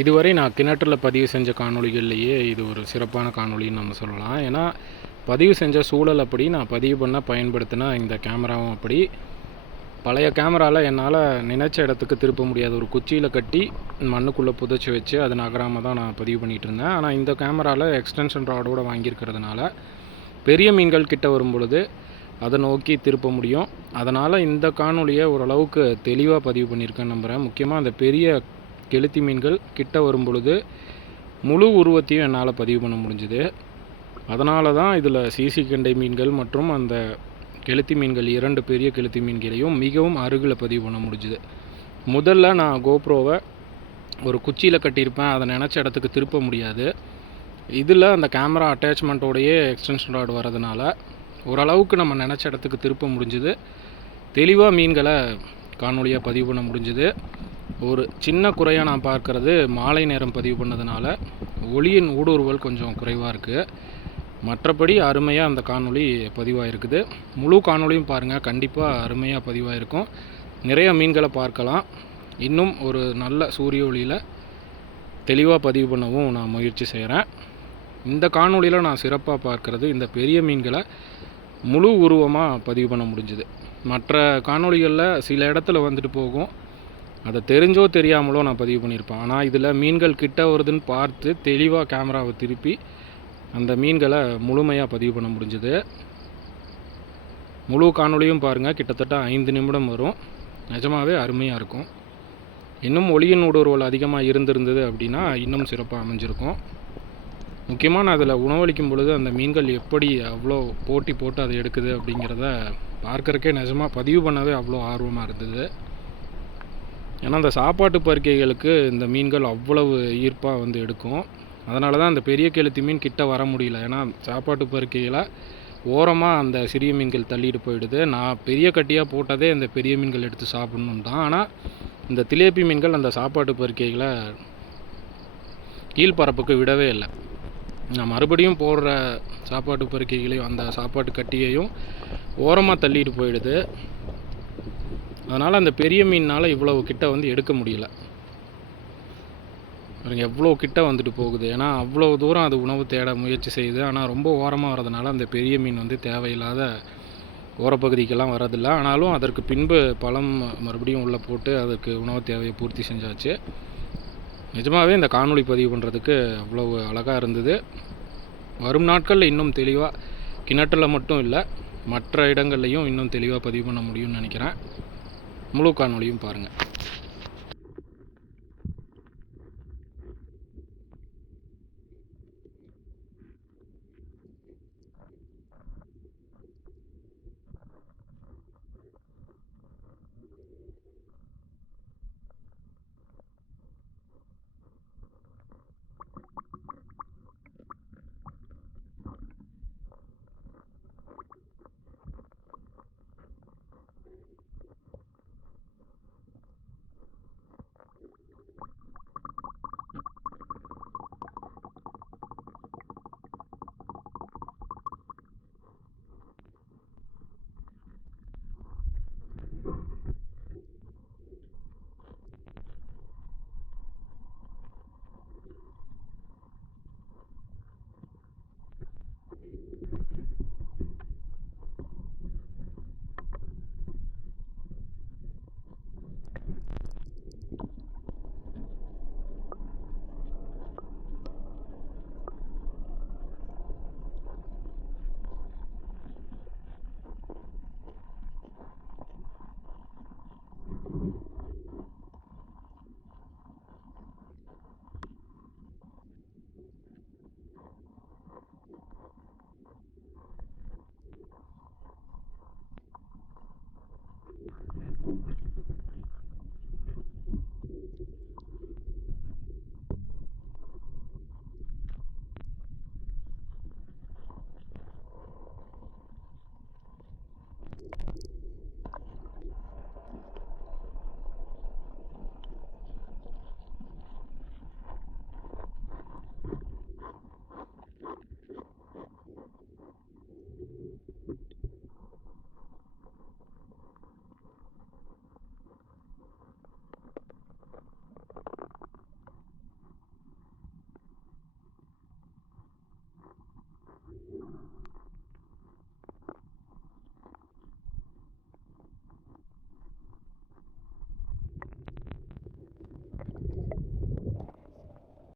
இதுவரை நான் கிணற்றில் பதிவு செஞ்ச காணொலிகள்லேயே இது ஒரு சிறப்பான காணொளின்னு நம்ம சொல்லலாம். ஏன்னா பதிவு செஞ்ச சூழல் அப்படி நான் பதிவு பண்ண பயன்படுத்தின இந்த கேமராவும் அப்படி. பழைய கேமராவில் என்னால் நினச்ச இடத்துக்கு திருப்ப முடியாது. ஒரு குச்சியில் கட்டி மண்ணுக்குள்ளே புதைச்சி வச்சு அது நகராமல் தான் நான் பதிவு பண்ணிகிட்டு இருந்தேன். ஆனால் இந்த கேமராவில் எக்ஸ்டென்ஷன் ராடோட வாங்கியிருக்கிறதுனால பெரிய மீன்கள் கிட்ட வரும் பொழுது அதை நோக்கி திருப்ப முடியும். அதனால் இந்த காணொலியை ஓரளவுக்கு தெளிவாக பதிவு பண்ணியிருக்கேன்னு நம்புகிறேன் முக்கியமாக அந்த பெரிய கெளுத்தி மீன்கள் கிட்ட வரும் பொழுது முழு உருவத்தையும் என்னால் பதிவு பண்ண முடிஞ்சுது. அதனால தான் இதில் சிசி கெண்டை மீன்கள் மற்றும் அந்த கெளுத்தி மீன்கள் இரண்டு பெரிய கெளுத்தி மீன்களையும் மிகவும் அருகில் பதிவு பண்ண முடிஞ்சுது. முதல்ல நான் கோப்ரோவை ஒரு குச்சியில் கட்டியிருப்பேன். அதை நினச்ச இடத்துக்கு திருப்ப முடியாது. இதில் அந்த கேமரா அட்டாச்மெண்ட்டோடையே எக்ஸ்டென்ஷன் ராட் வரதுனால ஓரளவுக்கு நம்ம நினச்ச இடத்துக்கு திருப்ப முடிஞ்சுது. தெளிவாக மீன்களை காணொலியாக பதிவு பண்ண முடிஞ்சுது. ஒரு சின்ன குறையாக நான் பார்க்கறது மாலை நேரம் பதிவு பண்ணதுனால ஒளியின் ஊடுருவல் கொஞ்சம் குறைவாக இருக்குது மற்றபடி அருமையாக அந்த காணொளி பதிவாயிருக்குது. முழு காணொளியும் பாருங்கள் கண்டிப்பாக அருமையாக பதிவாயிருக்கும். நிறைய மீன்களை பார்க்கலாம். இன்னும் ஒரு நல்ல சூரிய ஒளியில் தெளிவாக பதிவு பண்ணவும் நான் முயற்சி செய்கிறேன் இந்த காணொளியில் நான் சிறப்பாக பார்க்கறது இந்த பெரிய மீன்களை முழு உருவமாக பதிவு பண்ண முடிஞ்சுது. மற்ற காணொளிகளில் சில இடத்துல வந்துட்டு போகும். அதை தெரிஞ்சோ தெரியாமலோ நான் பதிவு பண்ணியிருப்பேன். ஆனால் இதில் மீன்கள் கிட்ட வருதுன்னு பார்த்து தெளிவாக கேமராவை திருப்பி அந்த மீன்களை முழுமையாக பதிவு பண்ண முடிஞ்சுது. முழு காணொளியும் பாருங்கள் கிட்டத்தட்ட ஐந்து நிமிடம் வரும். நிஜமாகவே அருமையாக இருக்கும். இன்னும் ஒளியின் ஊடுருவல் அதிகமாக இருந்திருந்தது அப்படின்னா இன்னும் சிறப்பாக அமைஞ்சிருக்கும். முக்கியமாக நான் அதில் உணவளிக்கும் பொழுது அந்த மீன்கள் எப்படி அவ்வளோ போட்டி போட்டு அதை எடுக்குது அப்படிங்கிறத பார்க்குறக்கே நிஜமாக பதிவு பண்ணவே அவ்வளோ ஆர்வமாக இருந்தது. ஏன்னா அந்த சாப்பாட்டு பருக்கைகளுக்கு இந்த மீன்கள் அவ்வளவு ஈர்ப்பாக வந்து எடுக்கும். அதனால தான் அந்த பெரிய கெளுத்தி மீன் கிட்ட வர முடியல. ஏன்னா சாப்பாட்டு பருக்கைகளை ஓரமாக அந்த சிறிய மீன்கள் தள்ளிட்டு போயிடுது. நான் பெரிய கட்டியாக போட்டதே இந்த பெரிய மீன்கள் எடுத்து சாப்பிட்ணும் தான். ஆனால் இந்த திலேப்பி மீன்கள் அந்த சாப்பாட்டு பருக்கைகளை கீழ்ப்பரப்புக்கு விடவே இல்லை. நான் மறுபடியும் போடுற சாப்பாட்டு பருக்கைகளையும் அந்த சாப்பாட்டு கட்டியையும் ஓரமாக தள்ளிட்டு போயிடுது. அதனால் அந்த பெரிய மீனால் இவ்வளவு கிட்ட வந்து எடுக்க முடியல. பாருங்க எவ்வளோ கிட்ட வந்துட்டு போகுது. ஏன்னா அவ்வளோ தூரம் அது உணவு தேட முயற்சி செய்யுது. ஆனால் ரொம்ப ஓரமாக வரதுனால அந்த பெரிய மீன் வந்து தேவையில்லாத ஓரப்பகுதிக்கெல்லாம் வரதில்லை ஆனாலும் அதற்கு பின்பு பழம் மறுபடியும் உள்ளே போட்டு அதுக்கு உணவு தேவையை பூர்த்தி செஞ்சாச்சு. நிஜமாகவே இந்த காணொளி பதிவு பண்ணுறதுக்கு அவ்வளவு அழகாக இருந்தது. வரும் நாட்களில் இன்னும் தெளிவாக கிணற்றில் மட்டும் இல்லை மற்ற இடங்கள்லையும் இன்னும் தெளிவாக பதிவு பண்ண முடியும்னு நினைக்கிறேன். முழு காணொளியும் பாருங்கள்